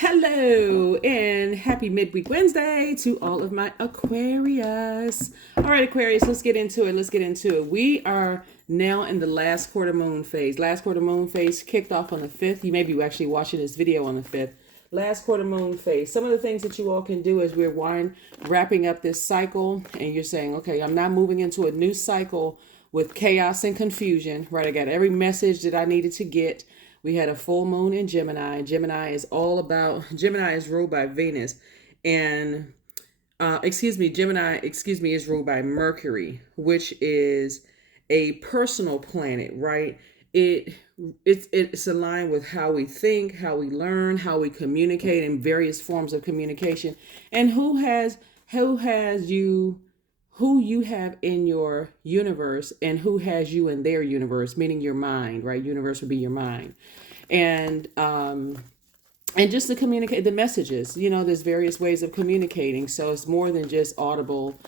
Hello and happy midweek Wednesday to all of my Aquarius. All right, Aquarius, let's get into it. We are now in the last quarter moon phase. Last quarter moon phase kicked off on the 5th. You may be actually watching this video on the 5th. Last quarter moon phase. Some of the things that you all can do as we're wrapping up this cycle and you're saying, okay, I'm not moving into a new cycle with chaos and confusion, right? I got every message that I needed to get. We had a full moon in Gemini. Gemini is ruled by Venus. And, Gemini, is ruled by Mercury, which is a personal planet, right? It's aligned with how we think, how we learn, how we communicate in various forms of communication, and who you have in your universe and who has you in their universe, meaning your mind, right? Universe would be your mind. And just to communicate the messages, there's various ways of communicating. So it's more than just audible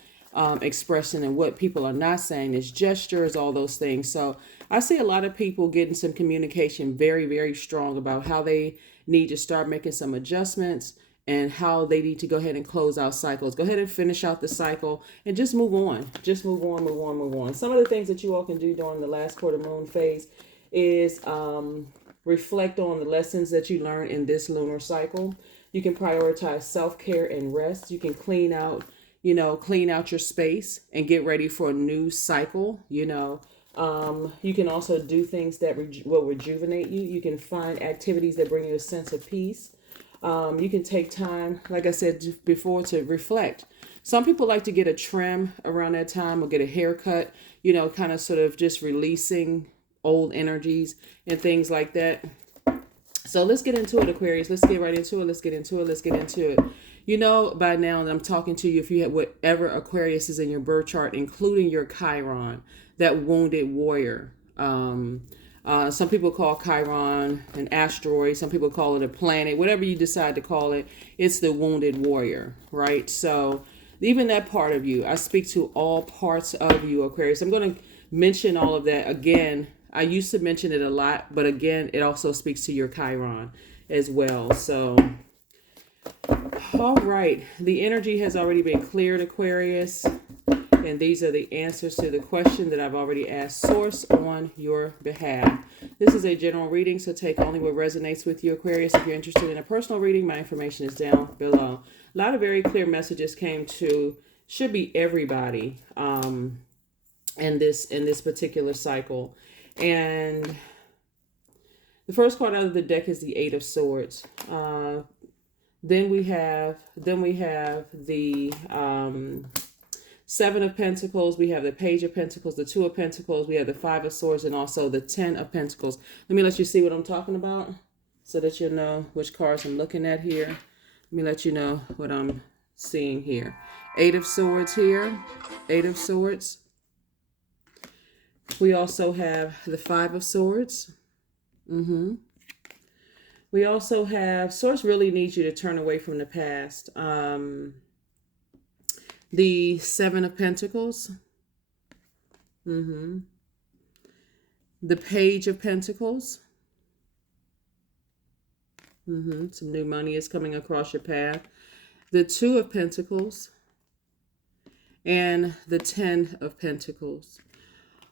expression, and what people are not saying is gestures, all those things. So I see a lot of people getting some communication very, very strong about how they need to start making some adjustments and how they need to go ahead and close out cycles. Go ahead and finish out the cycle and just move on. Just move on, move on, move on. Some of the things that you all can do during the last quarter moon phase is reflect on the lessons that you learned in this lunar cycle. You can prioritize self-care and rest. You can clean out your space and get ready for a new cycle. You can also do things that will rejuvenate you. You can find activities that bring you a sense of peace. You can take time, like I said before, to reflect. Some people like to get a trim around that time or get a haircut, kind of sort of just releasing old energies and things like that. So let's get into it, Aquarius. Let's get right into it. Let's get into it. By now that I'm talking to you, if you have whatever Aquarius is in your birth chart, including your Chiron, that wounded warrior. Some people call Chiron an asteroid. Some people call it a planet. Whatever you decide to call it, it's the wounded warrior, right? So even that part of you, I speak to all parts of you, Aquarius. I'm going to mention all of that again. I used to mention it a lot, but again, it also speaks to your Chiron as well. So, all right. The energy has already been cleared, Aquarius. And these are the answers to the question that I've already asked Source on your behalf. This is a general reading, so take only what resonates with you, Aquarius. If you're interested in a personal reading, my information is down below. A lot of very clear messages should be everybody in this particular cycle. And the first card out of the deck is the Eight of Swords. Then we have the Seven of Pentacles. We have the Page of Pentacles, the Two of Pentacles. We have the Five of Swords, and also the Ten of Pentacles. Let me let you see what I'm talking about so that you'll know which cards I'm looking at here. Let me let you know what I'm seeing here. Eight of Swords here. Eight of Swords. We also have the Five of Swords. We also have, Source really needs you to turn away from the past. The Seven of Pentacles. The Page of Pentacles. Some new money is coming across your path. The Two of Pentacles. And the Ten of Pentacles.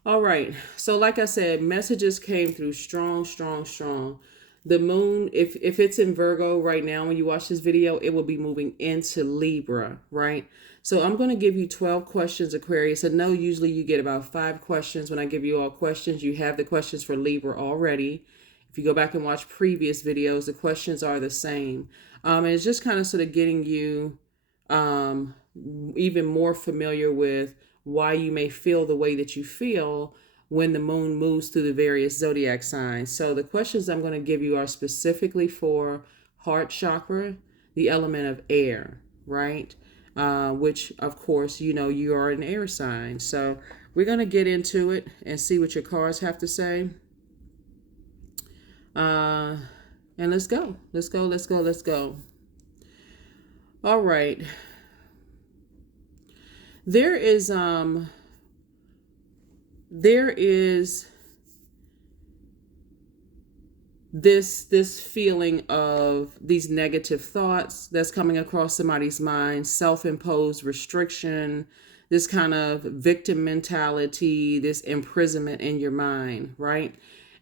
All right. So like I said, messages came through strong, strong, strong. The moon, if it's in Virgo right now, when you watch this video, it will be moving into Libra, right? So I'm going to give you 12 questions, Aquarius. I know usually you get about 5 questions. When I give you all questions, you have the questions for Libra already. If you go back and watch previous videos, the questions are the same. And it's just kind of sort of getting you even more familiar with why you may feel the way that you feel when the moon moves through the various zodiac signs. So the questions I'm going to give you are specifically for heart chakra, the element of air, right? Which, of course, you are an air sign. So we're going to get into it and see what your cards have to say. And let's go. Let's go, let's go, let's go. All right. There is this feeling of these negative thoughts that's coming across somebody's mind, self-imposed restriction, this kind of victim mentality, this imprisonment in your mind, right?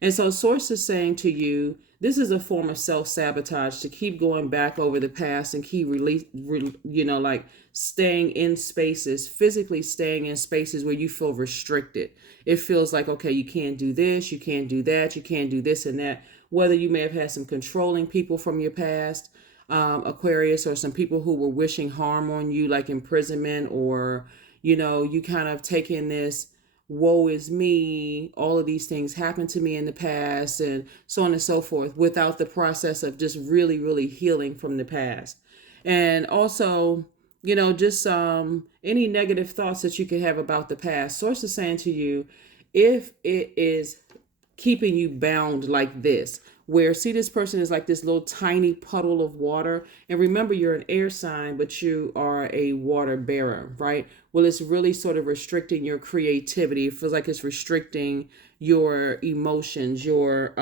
And so source is saying to you, this is a form of self-sabotage to keep going back over the past and keep like staying in spaces, physically staying in spaces where you feel restricted. It feels like, okay, you can't do this, you can't do that, you can't do this and that. Whether you may have had some controlling people from your past, Aquarius, or some people who were wishing harm on you, like imprisonment, or, you kind of taking this woe is me, all of these things happened to me in the past, and so on and so forth, without the process of just really, really healing from the past. And also, just any negative thoughts that you could have about the past. Source is saying to you, if it is keeping you bound like this, where see, this person is like this little tiny puddle of water, and remember, you're an air sign, but you are a water bearer, right? Well, it's really sort of restricting your creativity. It feels like it's restricting your emotions, your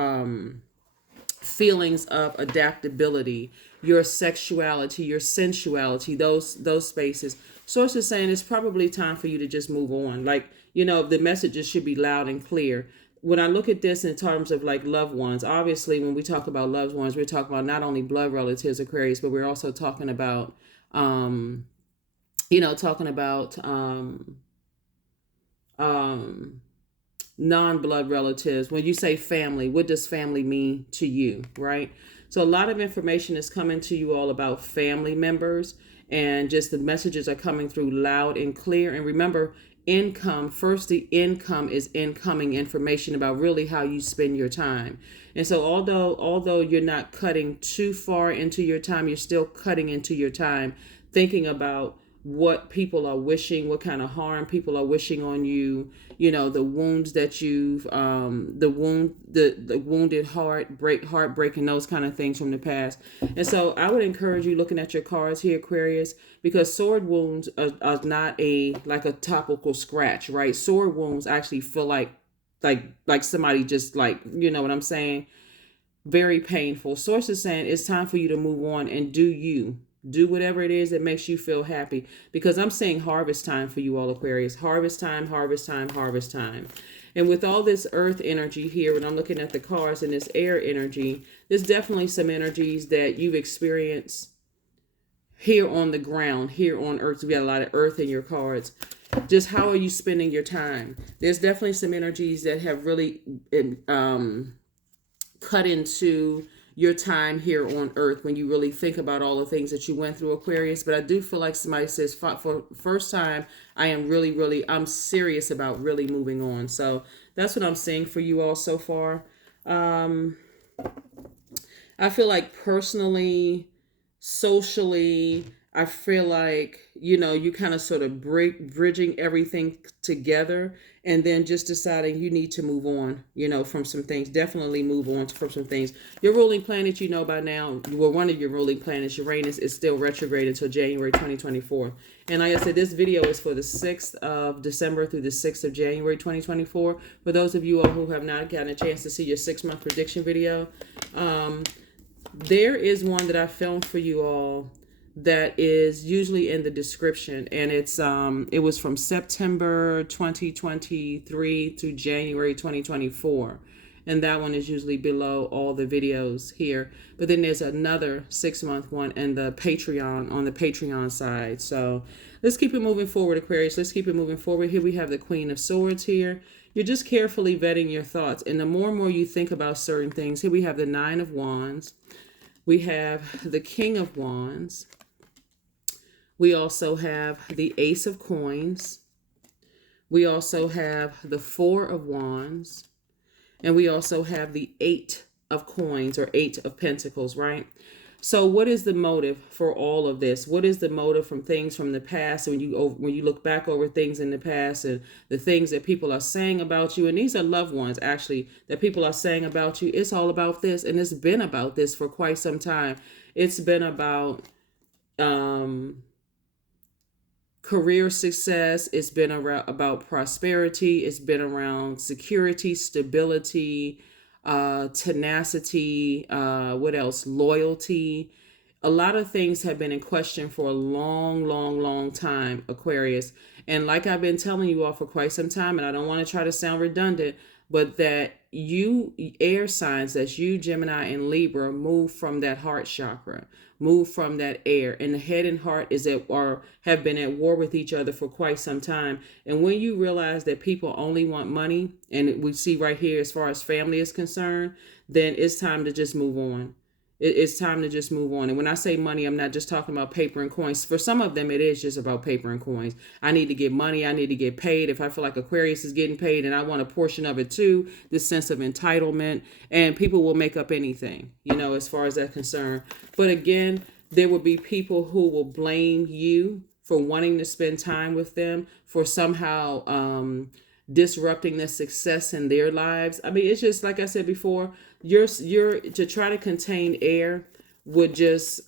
feelings of adaptability, your sexuality, your sensuality, those spaces. Source is saying it's probably time for you to just move on. Like, the messages should be loud and clear. When I look at this in terms of like loved ones, obviously when we talk about loved ones, we're talking about not only blood relatives, Aquarius, but we're also talking about talking about non-blood relatives. When you say family, what does family mean to you, right? So a lot of information is coming to you all about family members, and just the messages are coming through loud and clear. And remember, income first, the income is incoming information about really how you spend your time. And so although you're not cutting too far into your time, you're still cutting into your time, thinking about what people are wishing, what kind of harm people are wishing on you, the wounds that you've, the wounded heartbreak, and those kind of things from the past. And so I would encourage you, looking at your cards here, Aquarius, because sword wounds are not like a topical scratch, right? Sword wounds actually feel like somebody just like, you know what I'm saying? Very painful. Source is saying it's time for you to move on and do you. Do whatever it is that makes you feel happy, because I'm saying harvest time for you all, Aquarius. Harvest time, harvest time, harvest time. And with all this earth energy here, when I'm looking at the cards and this air energy, there's definitely some energies that you've experienced here on the ground, here on earth. We got a lot of earth in your cards. Just how are you spending your time? There's definitely some energies that have really cut into your time here on earth when you really think about all the things that you went through, Aquarius. But I do feel like somebody says, for first time, I am I'm serious about really moving on. So that's what I'm seeing for you all so far. I feel like personally, socially, I feel like, you kind of sort of bridging everything together, and then just deciding you need to move on, from some things. Definitely move on from some things. Your ruling planet, by now, well, one of your ruling planets, Uranus, is still retrograde until January 2024. And like I said, this video is for the 6th of December through the 6th of January 2024. For those of you all who have not gotten a chance to see your 6-month prediction video, there is one that I filmed for you all that is usually in the description, and it was from September 2023 to January 2024, and that one is usually below all the videos here. But then there's another 6-month one in the Patreon, on the Patreon side. So let's keep it moving forward, Aquarius. Let's keep it moving forward. Here we have the Queen of Swords here. You're just carefully vetting your thoughts, and the more and more you think about certain things. Here we have the Nine of Wands. We have the King of Wands. We also have the Ace of Coins. We also have the Four of Wands. And we also have the Eight of Coins, or Eight of Pentacles, right? So what is the motive for all of this? What is the motive from things from the past? When you look back over things in the past and the things that people are saying about you, and these are loved ones actually, that people are saying about you, it's all about this, and it's been about this for quite some time. It's been about career success. It's been about prosperity. It's been around security, stability, tenacity, what else? Loyalty. A lot of things have been in question for a long, long, long time, Aquarius. And like I've been telling you all for quite some time, and I don't want to try to sound redundant, but that you air signs, that's you, Gemini, and Libra, move from that heart chakra, move from that air. And the head and heart is at, or have been at war with each other for quite some time. And when you realize that people only want money, and we see right here as far as family is concerned, then it's time to just move on. It's time to just move on. And when I say money, I'm not just talking about paper and coins. For some of them, it is just about paper and coins. I need to get money. I need to get paid. If I feel like Aquarius is getting paid and I want a portion of it too, this sense of entitlement, and people will make up anything, as far as that's concerned. But again, there will be people who will blame you for wanting to spend time with them, for somehow disrupting the success in their lives. I mean, it's just like I said before, you're to try to contain air would just.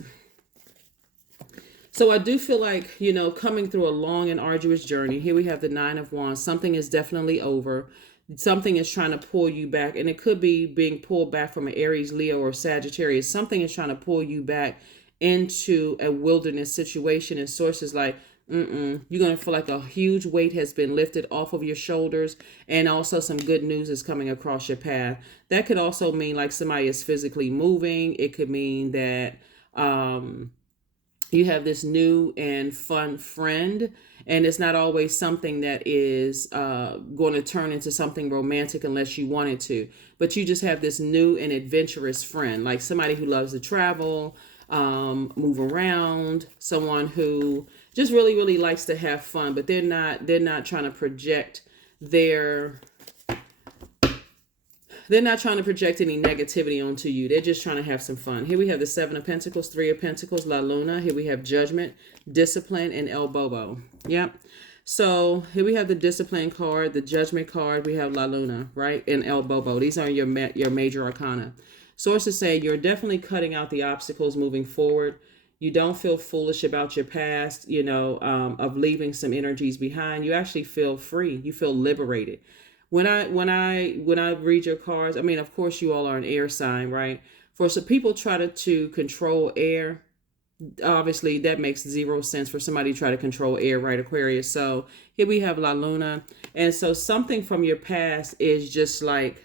So I do feel like, coming through a long and arduous journey. Here we have the Nine of Wands. Something is definitely over. Something is trying to pull you back, and it could be being pulled back from an Aries, Leo, or Sagittarius. Something is trying to pull you back into a wilderness situation, and sources like, you're going to feel like a huge weight has been lifted off of your shoulders, and also some good news is coming across your path. That could also mean like somebody is physically moving. It could mean that you have this new and fun friend, and it's not always something that is going to turn into something romantic unless you want it to. But you just have this new and adventurous friend, like somebody who loves to travel, move around, someone who just really, really likes to have fun, but they're not trying to project they're not trying to project any negativity onto you. They're just trying to have some fun. Here we have the Seven of Pentacles, Three of Pentacles, La Luna. Here we have Judgment, Discipline, and El Bobo. Yep. So here we have the Discipline card, the Judgment card. We have La Luna, right? And El Bobo. These are your major arcana. Sources say you're definitely cutting out the obstacles moving forward. You don't feel foolish about your past, of leaving some energies behind. You actually feel free. You feel liberated. When I read your cards, I mean, of course, you all are an air sign, right? For some people try to control air. Obviously, that makes zero sense for somebody to try to control air, right, Aquarius? So here we have La Luna. And so something from your past is just like,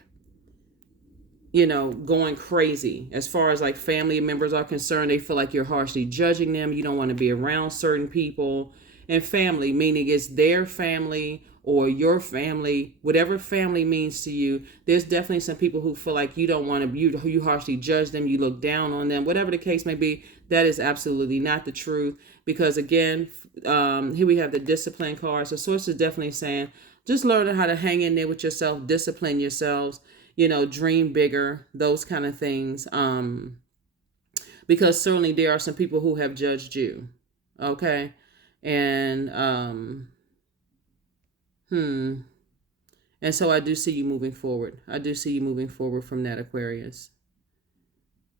going crazy. As far as like family members are concerned, they feel like you're harshly judging them. You don't want to be around certain people. And family, meaning it's their family or your family, whatever family means to you. There's definitely some people who feel like you don't want to, you harshly judge them, you look down on them, whatever the case may be. That is absolutely not the truth. Because again, here we have the Discipline card. So source is definitely saying, just learn how to hang in there with yourself, discipline yourselves, dream bigger, those kind of things. Because certainly there are some people who have judged you. Okay. And, and so I do see you moving forward. I do see you moving forward from that, Aquarius.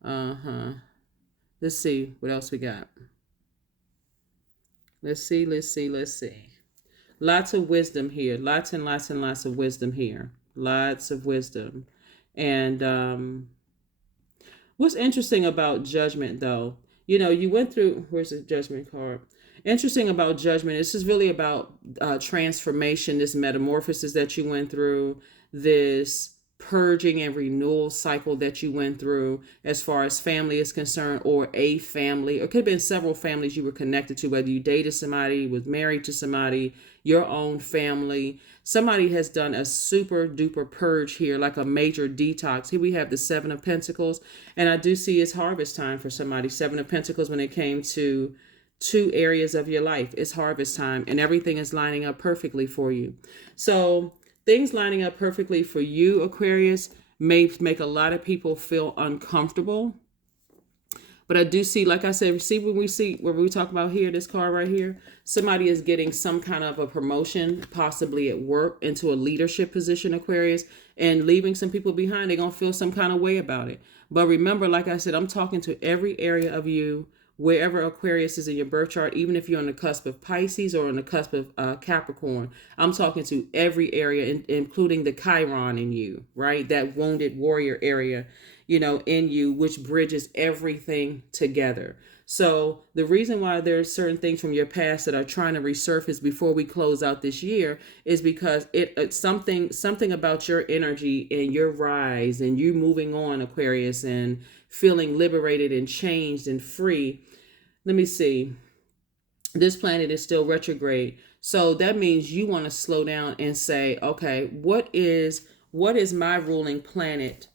Let's see what else we got. Let's see. Lots of wisdom here. Lots and lots and lots of wisdom here. Lots of wisdom. And what's interesting about Judgment, though, you went through, where's the Judgment card? Interesting about Judgment, this is really about transformation, this metamorphosis that you went through, this purging and renewal cycle that you went through as far as family is concerned, or a family, or it could have been several families you were connected to, whether you dated somebody, was married to somebody, your own family. Somebody has done a super duper purge here, like a major detox. Here we have the Seven of Pentacles, and I do see it's harvest time for somebody. Seven of Pentacles, when it came to two areas of your life, it's harvest time, and everything is lining up perfectly for you. So things lining up perfectly for you, Aquarius, may make a lot of people feel uncomfortable. But I do see, like I said, when we talk about here, this card right here, somebody is getting some kind of a promotion, possibly at work, into a leadership position, Aquarius, and leaving some people behind. They're going to feel some kind of way about it. But remember, like I said, I'm talking to every area of you wherever Aquarius is in your birth chart, even if you're on the cusp of Pisces or on the cusp of Capricorn, I'm talking to every area, including the Chiron in you, right? That wounded warrior area, in you, which bridges everything together. So the reason why there's certain things from your past that are trying to resurface before we close out this year is because it's something about your energy and your rise and you moving on, Aquarius, and feeling liberated and changed and free. Let me see. This planet is still retrograde. So that means you want to slow down and say, okay, what is my ruling planet,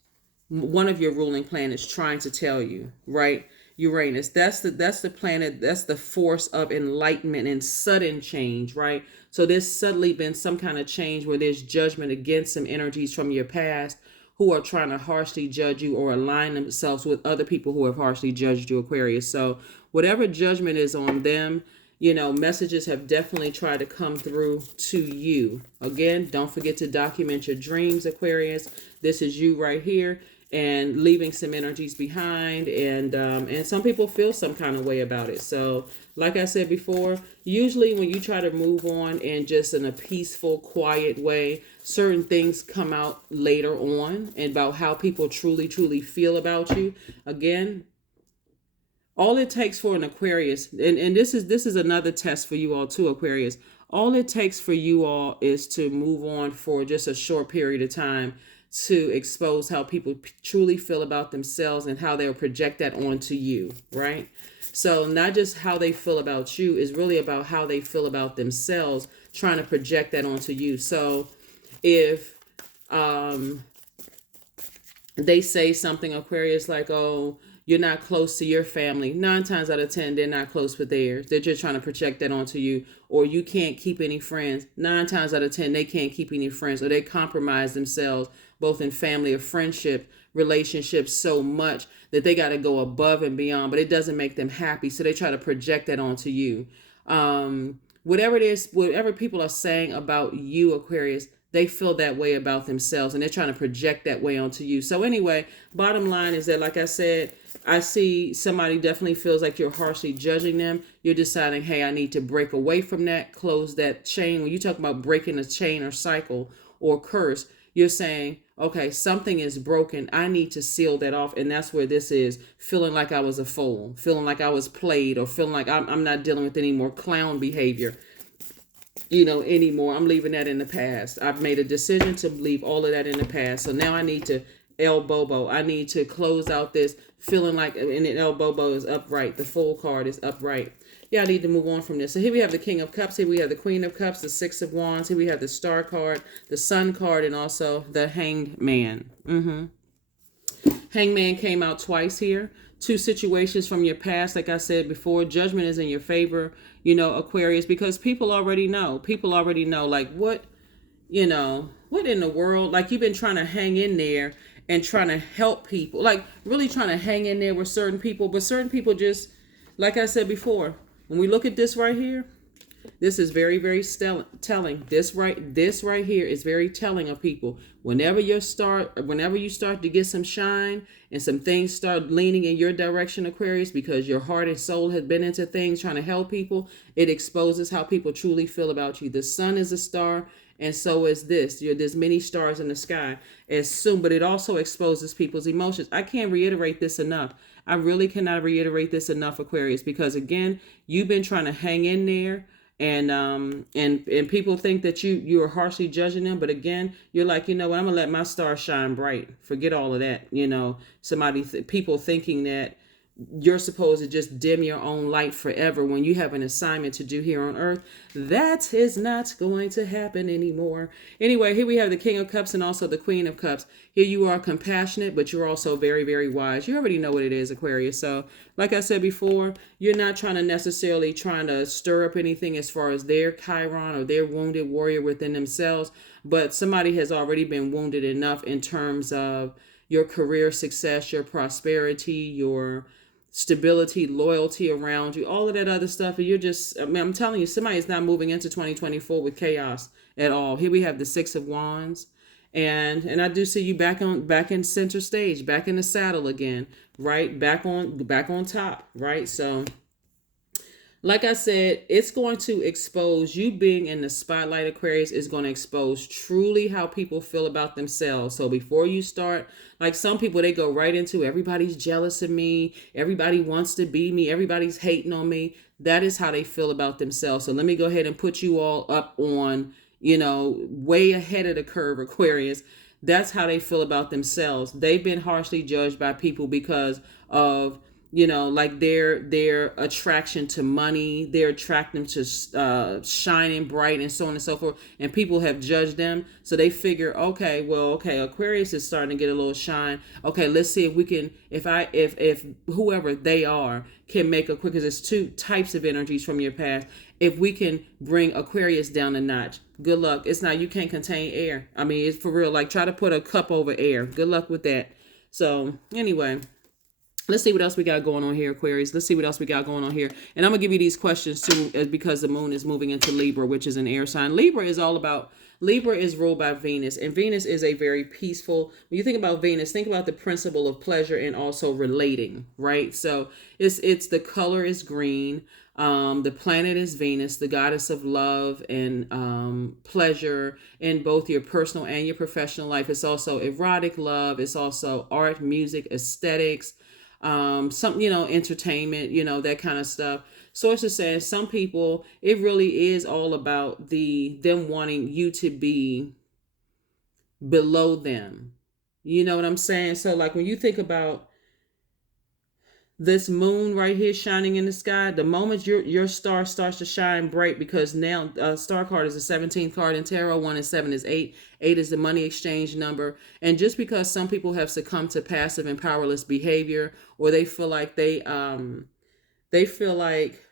one of your ruling planets, trying to tell you, right? Uranus, that's the planet, that's the force of enlightenment and sudden change, right? So there's suddenly been some kind of change where there's judgment against some energies from your past who are trying to harshly judge you or align themselves with other people who have harshly judged you, Aquarius. So whatever judgment is on them, messages have definitely tried to come through to you. Again, don't forget to document your dreams, Aquarius. This is you right here, and leaving some energies behind, and some people feel some kind of way about it. So like I said before, usually when you try to move on and just in a peaceful, quiet way, certain things come out later on and about how people truly feel about you. Again, all it takes for an Aquarius, and this is another test for you all too, Aquarius. All it takes for you all is to move on for just a short period of time to expose how people truly feel about themselves and how they'll project that onto you, right? So not just how they feel about you, is really about how they feel about themselves, trying to project that onto you. So if they say something, Aquarius, like, oh, you're not close to your family, 9 times out of 10, they're not close with theirs. They're just trying to project that onto you. Or you can't keep any friends. 9 times out of 10, they can't keep any friends, or they compromise themselves, both in family or friendship relationships, so much that they got to go above and beyond, but it doesn't make them happy. So they try to project that onto you. Whatever it is, whatever people are saying about you, Aquarius, they feel that way about themselves, and they're trying to project that way onto you. So anyway, bottom line is that, like I said, I see somebody definitely feels like you're harshly judging them. You're deciding, hey, I need to break away from that, close that chain. When you talk about breaking a chain or cycle or curse, you're saying, okay, something is broken. I need to seal that off. And that's where this is, feeling like I was a fool, feeling like I was played, or feeling like I'm not dealing with any more clown behavior, anymore. I'm leaving that in the past. I've made a decision to leave all of that in the past. So now I need to El Bobo. I need to close out this feeling like, and the El Bobo is upright. The Fool card is upright. Yeah, I need to move on from this. So here we have the King of Cups. Here we have the Queen of Cups, the Six of Wands. Here we have the Star card, the Sun card, and also the Hanged Man. Hangman came out twice here. 2 situations from your past. Like I said before, judgment is in your favor, Aquarius, because people already know. Like, what in the world? Like, you've been trying to hang in there and trying to help people, like really trying to hang in there with certain people, but certain people just, like I said before, when we look at this right here, this is very, very telling. This right here is very telling of people. Whenever you start to get some shine and some things start leaning in your direction, Aquarius, because your heart and soul has been into things trying to help people, it exposes how people truly feel about you. The sun is a star, and so is this. There's many stars in the sky but it also exposes people's emotions. I can't reiterate this enough. I really cannot reiterate this enough, Aquarius, because again, you've been trying to hang in there. And people think that you are harshly judging them, but again, you're like, I'm gonna let my star shine bright. Forget all of that. People thinking that you're supposed to just dim your own light forever when you have an assignment to do here on earth. That is not going to happen anymore. Anyway, here we have the King of Cups and also the Queen of Cups. Here you are compassionate, but you're also very, very wise. You already know what it is, Aquarius. So like I said before, you're not trying to stir up anything as far as their Chiron or their wounded warrior within themselves, but somebody has already been wounded enough in terms of your career success, your prosperity, your stability, loyalty around you, all of that other stuff. And I'm telling you, somebody is not moving into 2024 with chaos at all. Here we have the Six of Wands, And I do see you back in center stage, back in the saddle again, right? Back on top, right? So like I said, it's going to expose you being in the spotlight, Aquarius, is going to expose truly how people feel about themselves. So before you start, like some people, they go right into everybody's jealous of me, everybody wants to be me, everybody's hating on me. That is how they feel about themselves. So let me go ahead and put you all up on, way ahead of the curve, Aquarius. That's how they feel about themselves. They've been harshly judged by people because of like their attraction to money, their attraction to shining bright and so on and so forth, and people have judged them, so they figure, okay, Aquarius is starting to get a little shine. Okay, let's see if we can, if whoever they are can make a quick, because there's two types of energies from your past. If we can bring Aquarius down a notch, good luck. It's not, you can't contain air. I mean, it's for real. Like, try to put a cup over air. Good luck with that. So anyway, let's see what else we got going on here, Aquarius. Let's see what else we got going on here. And I'm going to give you these questions too, because the moon is moving into Libra, which is an air sign. Libra is ruled by Venus, and Venus is a very peaceful. When you think about Venus, think about the principle of pleasure and also relating, right? So it's the color is green. The planet is Venus, the goddess of love and pleasure in both your personal and your professional life. It's also erotic love. It's also art, music, aesthetics, some, entertainment, that kind of stuff. Sources saying some people, it really is all about them wanting you to be below them. You know what I'm saying? So like when you think about this moon right here shining in the sky, the moment your star starts to shine bright, because now star card is the 17th card in tarot. 1 and 7 is 8. 8 is the money exchange number. And just because some people have succumbed to passive and powerless behavior, or they feel like they feel like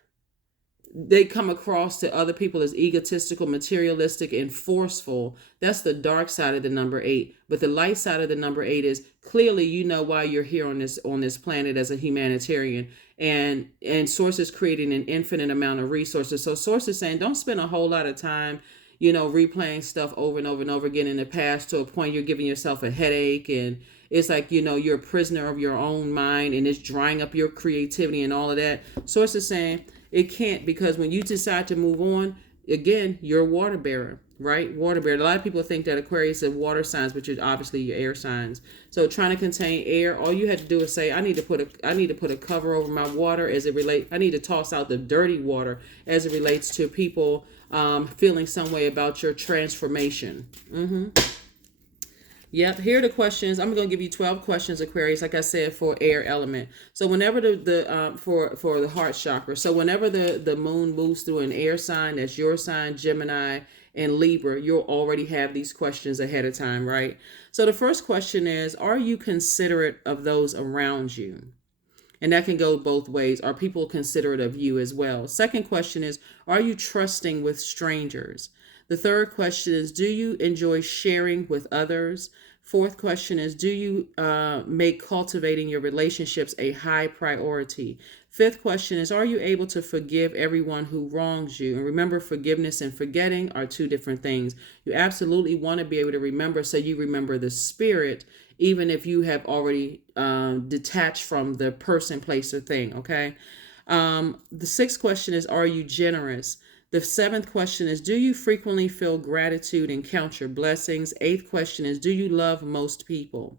they come across to other people as egotistical, materialistic, and forceful. That's the dark side of the number 8. But the light side of the number 8 is clearly, why you're here on this planet as a humanitarian, and sources creating an infinite amount of resources. So sources saying don't spend a whole lot of time, replaying stuff over and over and over again in the past to a point you're giving yourself a headache, and it's like, you're a prisoner of your own mind, and it's drying up your creativity and all of that. Sources saying it can't, because when you decide to move on, again, you're a water bearer, right? Water bearer. A lot of people think that Aquarius is water signs, but you're obviously your air signs. So trying to contain air, all you had to do is say, I need to put a cover over my water as it relates. I need to toss out the dirty water as it relates to people feeling some way about your transformation. Yep, here are the questions. I'm going to give you 12 questions, Aquarius, like I said, for air element. So whenever for the heart chakra, so whenever the moon moves through an air sign, that's your sign, Gemini, and Libra, you'll already have these questions ahead of time, right? So the first question is, are you considerate of those around you? And that can go both ways. Are people considerate of you as well? Second question is, are you trusting with strangers? The third question is, do you enjoy sharing with others? Fourth question is, do you make cultivating your relationships a high priority? Fifth question is, are you able to forgive everyone who wrongs you? And remember, forgiveness and forgetting are two different things. You absolutely want to be able to remember, so you remember the spirit, even if you have already detached from the person, place, or thing, okay? The sixth question is, are you generous? The seventh question is, do you frequently feel gratitude and count your blessings? Eighth question is, do you love most people?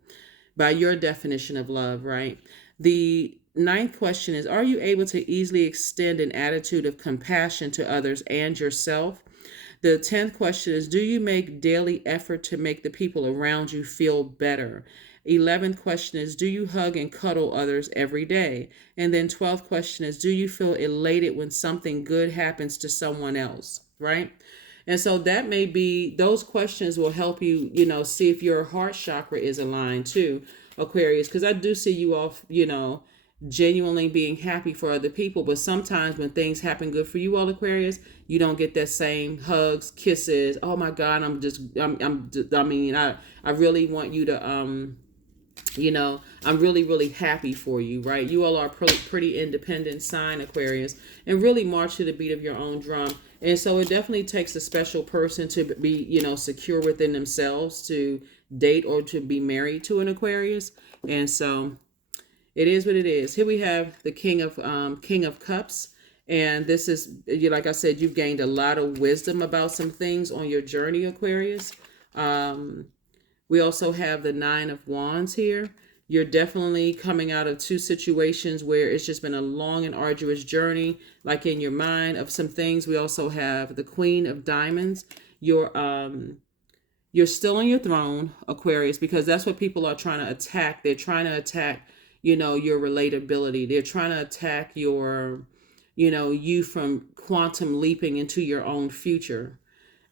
By your definition of love, right? The ninth question is, are you able to easily extend an attitude of compassion to others and yourself? The 10th question is, do you make daily effort to make the people around you feel better? 11th question is, do you hug and cuddle others every day? And then 12th question is, do you feel elated when something good happens to someone else, right? And so that may be, those questions will help you, see if your heart chakra is aligned too, Aquarius, because I do see you off, genuinely being happy for other people. But sometimes when things happen good for you all, Aquarius, you don't get that same hugs, kisses. Oh my God, I really want you to, I'm really, really happy for you, right? You all are pretty independent sign, Aquarius, and really march to the beat of your own drum. And so it definitely takes a special person to be, secure within themselves to date or to be married to an Aquarius. And so it is what it is. Here we have the King of Cups. And this is, like I said, you've gained a lot of wisdom about some things on your journey, Aquarius. We also have the Nine of Wands here. You're definitely coming out of two situations where it's just been a long and arduous journey, like in your mind of some things. We also have the Queen of Diamonds. You're still on your throne, Aquarius, because that's what people are trying to attack. They're trying to attack, your relatability. They're trying to attack your, you from quantum leaping into your own future.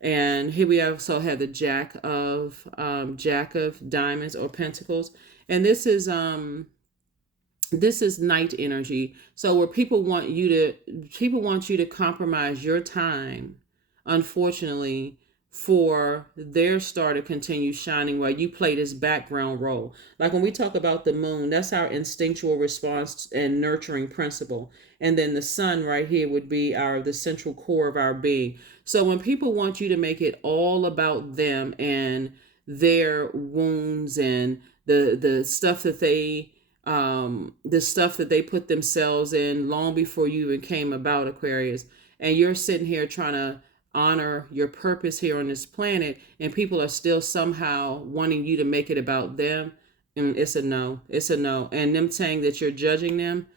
And here we also have the Jack of Diamonds or Pentacles, and this is night energy. So where people want you to compromise your time, unfortunately, for their star to continue shining while you play this background role. Like when we talk about the moon, that's our instinctual response and nurturing principle. And then the sun right here would be the central core of our being. So when people want you to make it all about them and their wounds and the stuff that they put themselves in long before you even came about, Aquarius, and you're sitting here trying to honor your purpose here on this planet, and people are still somehow wanting you to make it about them, and it's a no. And them saying that you're judging them,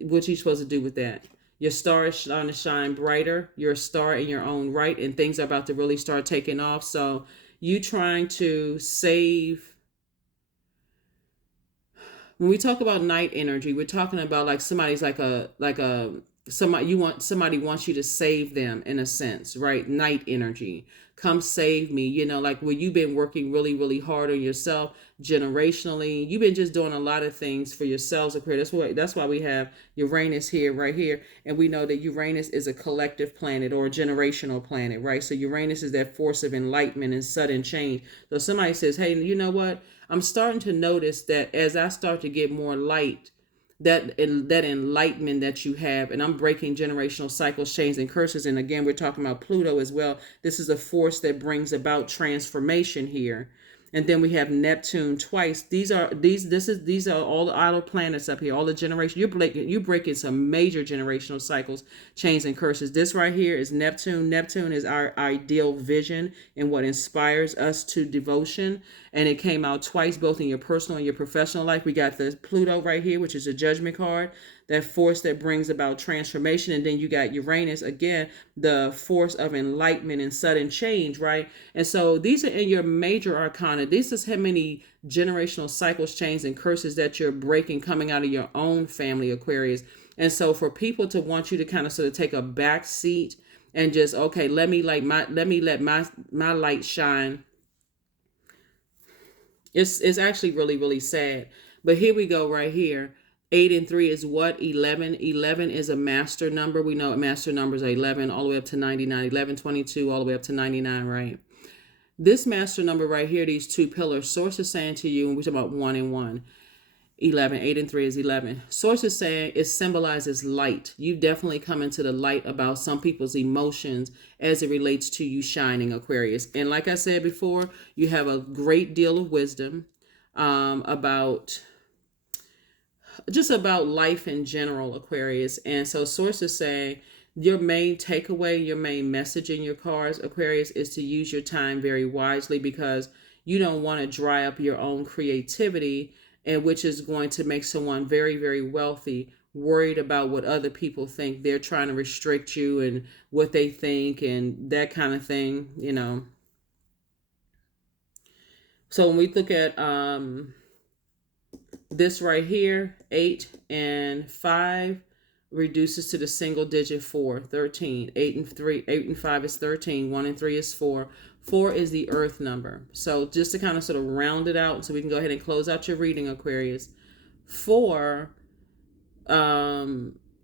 what are you supposed to do with that? Your star is going to shine brighter. You're a star in your own right, and things are about to really start taking off. So you trying to save. When we talk about night energy, we're talking about like somebody's somebody wants you to save them in a sense, right? Night energy. Come save me, like where you've been working really, really hard on yourself generationally. You've been just doing a lot of things for yourselves, Aquarius. That's why we have Uranus here, right here. And we know that Uranus is a collective planet or a generational planet, right? So Uranus is that force of enlightenment and sudden change. So somebody says, hey, you know what? I'm starting to notice that as I start to get more light, that enlightenment that you have, and I'm breaking generational cycles, chains, and curses. And again, we're talking about Pluto as well. This is a force that brings about transformation here. And then we have Neptune twice. These are all the idle planets up here, all the generation. You're breaking some major generational cycles, chains, and curses. This right here is Neptune. Neptune is our ideal vision and what inspires us to devotion. And it came out twice, both in your personal and your professional life. We got the Pluto right here, which is a judgment card, that force that brings about transformation. And then you got Uranus, again, the force of enlightenment and sudden change, right? And so these are in your major arcana. This is how many generational cycles, chains, and curses that you're breaking coming out of your own family, Aquarius. And so for people to want you to kind of sort of take a back seat and just, okay, let me let my light shine. It's actually really, really sad. But here we go right here. 8 and 3 is what? 11. 11 is a master number. We know master numbers are 11 all the way up to 99. 11, 22, all the way up to 99, right? This master number right here, these two pillars, source is saying to you, and we're talking about 1 and 1. 11, 8 and 3 is 11. Source is saying it symbolizes light. You definitely come into the light about some people's emotions as it relates to you shining, Aquarius. And like I said before, you have a great deal of wisdom about life in general, Aquarius. And so source is saying your main takeaway, your main message in your cards, Aquarius, is to use your time very wisely, because you don't want to dry up your own creativity, and which is going to make someone very, very wealthy worried about what other people think. They're trying to restrict you and what they think and that kind of thing, So when we look at this right here, 8 and 5 reduces to the single digit 4, 13. 8 and 5 is 13. 1 and 3 is 4. 4 is the earth number. So just to kind of sort of round it out, so we can go ahead and close out your reading, Aquarius. 4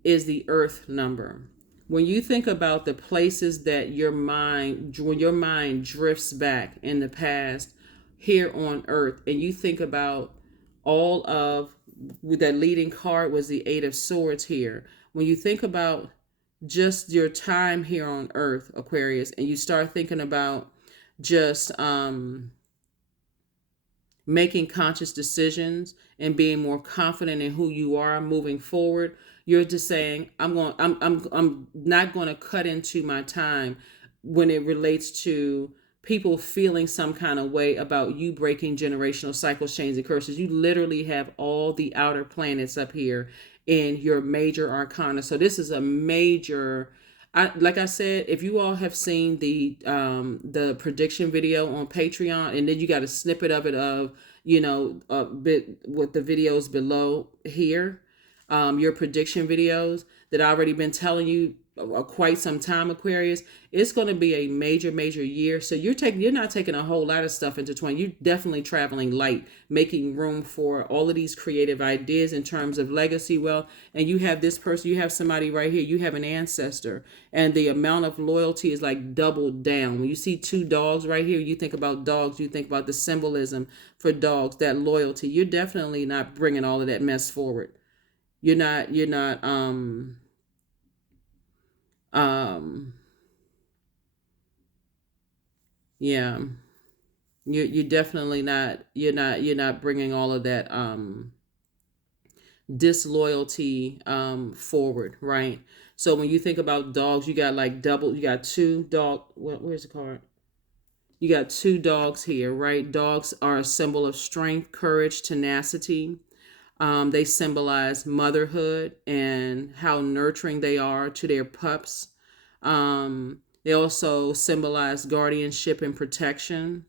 is the earth number. When you think about the places that when your mind drifts back in the past here on earth, and you think about all of, that leading card was the 8 of Swords here. When you think about just your time here on earth, Aquarius, and you start thinking about just making conscious decisions and being more confident in who you are moving forward, you're just saying, I'm not going to cut into my time when it relates to people feeling some kind of way about you breaking generational cycles, chains, and curses. You literally have all the outer planets up here in your major arcana. So this is a major, like I said, if you all have seen the prediction video on Patreon, and then you got a snippet of it of, a bit with the videos below here, your prediction videos that I've already been telling you quite some time, Aquarius. It's going to be a major, major year. So you're not taking a whole lot of stuff into 20. You're definitely traveling light, making room for all of these creative ideas in terms of legacy wealth. And you have this person, you have somebody right here, you have an ancestor, and the amount of loyalty is like doubled down. When you see two dogs right here, you think about dogs, you think about the symbolism for dogs, that loyalty. You're definitely not bringing all of that mess forward. You're not um yeah, you're definitely not, you're not bringing all of that disloyalty forward, right? So when you think about dogs, you got like double, you got two dog, where's the card? You got two dogs here, right? Dogs are a symbol of strength, courage, tenacity. They symbolize motherhood and how nurturing they are to their pups. They also symbolize guardianship and protection.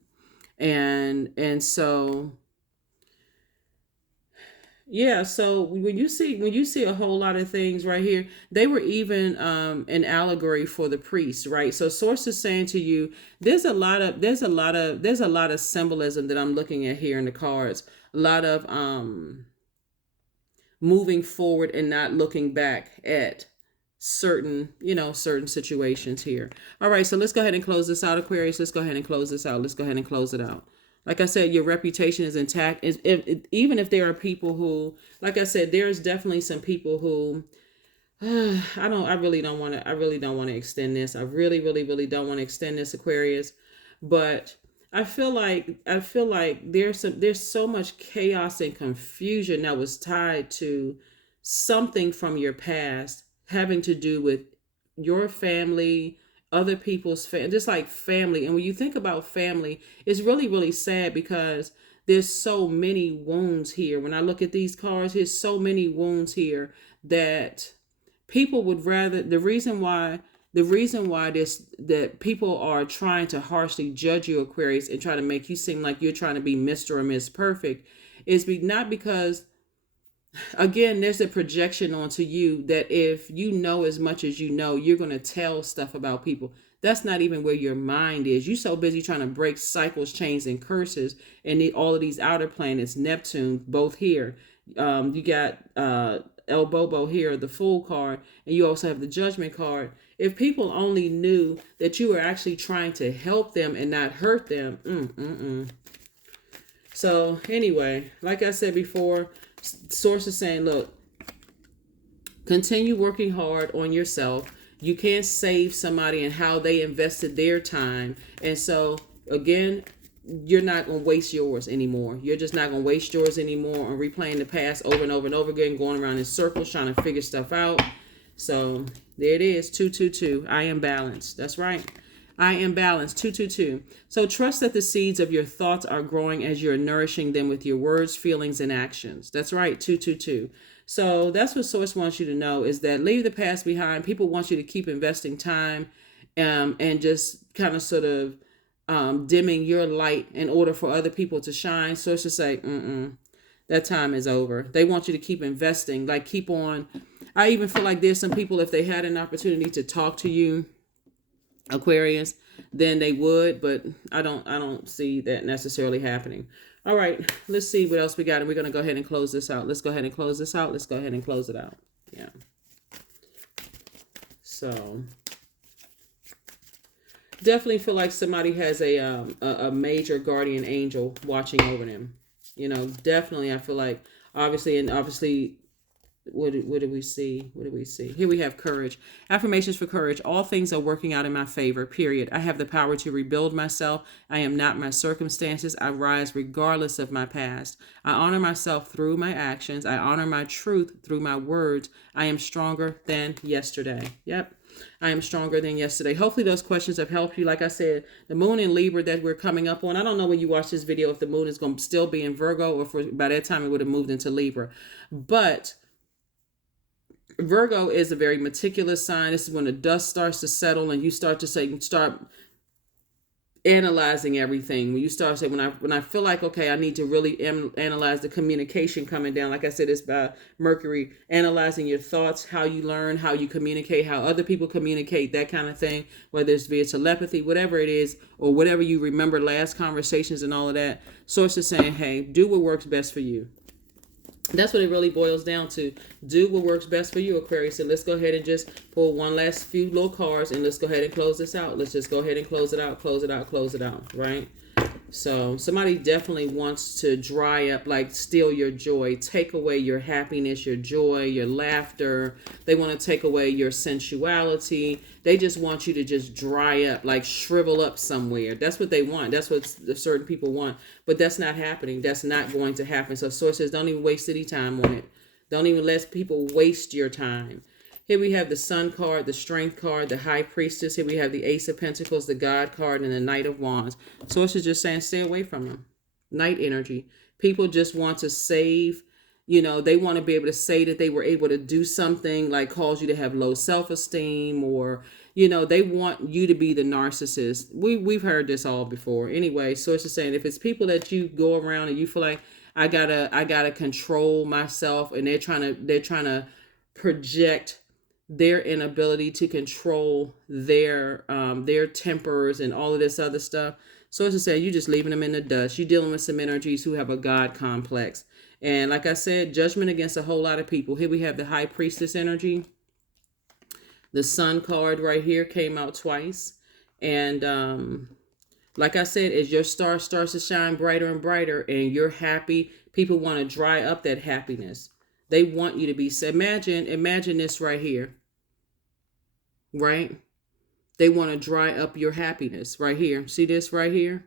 And so yeah, so when you see a whole lot of things right here, they were even an allegory for the priest, right? So source is saying to you, there's a lot of symbolism that I'm looking at here in the cards. A lot of moving forward and not looking back at certain situations here. All right, so let's go ahead and close this out, Aquarius. Let's go ahead and close this out. Let's go ahead and close it out. Like I said, your reputation is intact. Even if there are people who, like I said, there's definitely some people who I really don't want to. I really don't want to extend this. I really, really, really don't want to extend this, Aquarius. But I feel like there's so much chaos and confusion that was tied to something from your past having to do with your family, other people's family, just like family. And when you think about family, it's really, really sad because there's so many wounds here. When I look at these cards, there's so many wounds here that people would rather, the reason why this that people are trying to harshly judge you, Aquarius, and try to make you seem like you're trying to be Mr. or Miss Perfect not because, again, there's a projection onto you that if you know as much as you know, you're going to tell stuff about people. That's not even where your mind is. You're so busy trying to break cycles, chains, and curses, and all of these outer planets, Neptune, both here. You got El Bobo here, the Fool card, and you also have the Judgment card. If people only knew that you were actually trying to help them and not hurt them. So anyway, like I said before, source is saying, look, continue working hard on yourself. You can't save somebody and how they invested their time. And so again, you're not going to waste yours anymore. You're just not going to waste yours anymore on replaying the past over and over and over again, going around in circles, trying to figure stuff out. So there it is, 222. I am balanced. That's right. I am balanced, 222. So trust that the seeds of your thoughts are growing as you're nourishing them with your words, feelings, and actions. That's right, 222. So that's what Source wants you to know, is that leave the past behind. People want you to keep investing time and just kind of sort of dimming your light in order for other people to shine. Source is say, that time is over. They want you to keep investing, like keep on. I even feel like there's some people, if they had an opportunity to talk to you, Aquarius, then they would, but I don't see that necessarily happening. All right, let's see what else we got, and we're going to go ahead and close this out. Let's go ahead and close this out. Let's go ahead and close it out. Yeah. So definitely feel like somebody has a major guardian angel watching over them. Definitely I feel like obviously What do we see? What do we see? Here we have courage. Affirmations for courage. All things are working out in my favor, period. I have the power to rebuild myself. I am not my circumstances. I rise regardless of my past. I honor myself through my actions. I honor my truth through my words. I am stronger than yesterday. Yep. I am stronger than yesterday. Hopefully those questions have helped you. Like I said, the moon in Libra that we're coming up on, I don't know when you watch this video if the moon is going to still be in Virgo or if by that time it would have moved into Libra. But Virgo is a very meticulous sign. This is when the dust starts to settle and you start analyzing everything. When you start saying, when I feel like, okay, I need to really analyze the communication coming down. Like I said, it's by Mercury, analyzing your thoughts, how you learn, how you communicate, how other people communicate, that kind of thing, whether it's via telepathy, whatever it is, or whatever you remember last conversations and all of that. Source is saying, hey, do what works best for you. That's what it really boils down to. Do what works best for you, Aquarius. And let's go ahead and just pull one last few little cards and let's go ahead and close this out. Let's just go ahead and close it out, close it out, close it out, right? So somebody definitely wants to dry up, like steal your joy, take away your happiness, your joy, your laughter. They want to take away your sensuality. They just want you to just dry up, like shrivel up somewhere. That's what they want. That's what certain people want. But that's not happening. That's not going to happen. So Source says, don't even waste any time on it. Don't even let people waste your time. Here we have the Sun card, the Strength card, the High Priestess. Here we have the Ace of Pentacles, the God card, and the Knight of Wands. Source is just saying, stay away from them. Night energy. People just want to save. They want to be able to say that they were able to do something like cause you to have low self-esteem, or, they want you to be the narcissist. We've heard this all before. Anyway, Source is saying if it's people that you go around and you feel like I gotta control myself, and they're trying to project their inability to control their tempers and all of this other stuff. So as I said, you're just leaving them in the dust. You're dealing with some energies who have a God complex. And like I said, judgment against a whole lot of people. Here we have the High Priestess energy. The Sun card right here came out twice. And like I said, as your star starts to shine brighter and brighter and you're happy, people want to dry up that happiness. They want you to be. Imagine this right here. Right? They want to dry up your happiness right here. See this right here?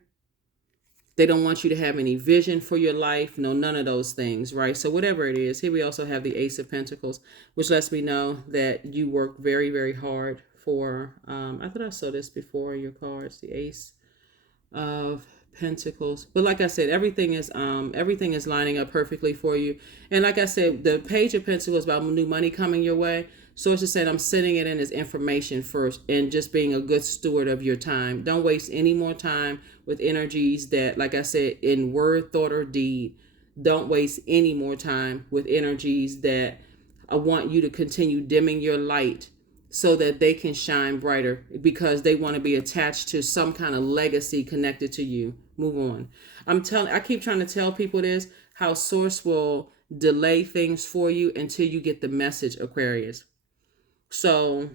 They don't want you to have any vision for your life. No, none of those things, right? So whatever it is, here we also have the Ace of Pentacles, which lets me know that you work very, very hard for, I thought I saw this before in your cards, the Ace of Pentacles. But like I said, everything is lining up perfectly for you. And like I said, the Page of Pentacles is about new money coming your way. Source is saying I'm sending it in as information first and just being a good steward of your time. Don't waste any more time with energies that, like I said, in word, thought, or deed. Don't waste any more time with energies that I want you to continue dimming your light so that they can shine brighter because they want to be attached to some kind of legacy connected to you. Move on. I keep trying to tell people this, how Source will delay things for you until you get the message, Aquarius. So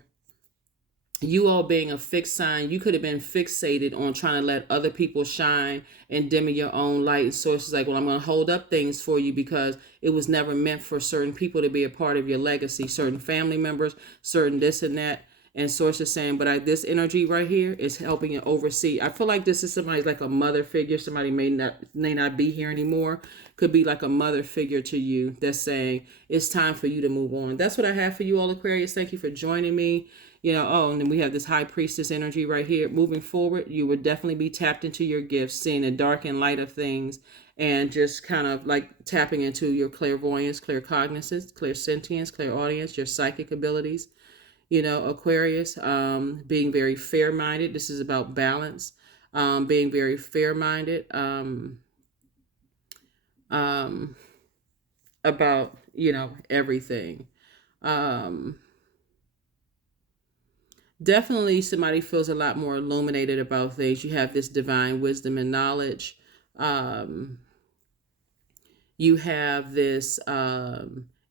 you all being a fixed sign, you could have been fixated on trying to let other people shine and dimming your own light. And Source is like, well, I'm going to hold up things for you because it was never meant for certain people to be a part of your legacy, certain family members, certain this and that. And Source is saying, but this energy right here is helping you oversee. I feel like this is somebody's like a mother figure. Somebody may not be here anymore. Could be like a mother figure to you that's saying it's time for you to move on. That's what I have for you all, Aquarius. Thank you for joining me. And then we have this High Priestess energy right here. Moving forward, you would definitely be tapped into your gifts, seeing the dark and light of things, and just kind of like tapping into your clairvoyance, claircognizance, clairsentience, clairaudience, your psychic abilities. Aquarius, being very fair-minded. This is about balance, being very fair-minded, about, everything. Definitely somebody feels a lot more illuminated about things. You have this divine wisdom and knowledge. You have this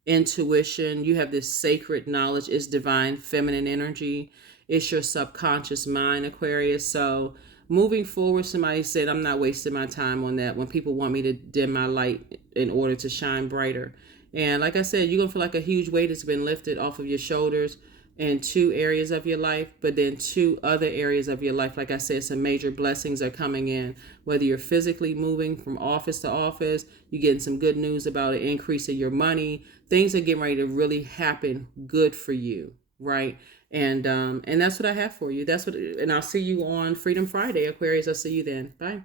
intuition. You have this sacred knowledge. It's divine feminine energy. It's your subconscious mind, Aquarius. So moving forward, somebody said, I'm not wasting my time on that when people want me to dim my light in order to shine brighter. And like I said, you're going to feel like a huge weight has been lifted off of your shoulders in two areas of your life, but then two other areas of your life. Like I said, some major blessings are coming in, whether you're physically moving from office to office, you're getting some good news about an increase in your money. Things are getting ready to really happen good for you, right? And that's what I have for you. And I'll see you on Freedom Friday, Aquarius. I'll see you then. Bye.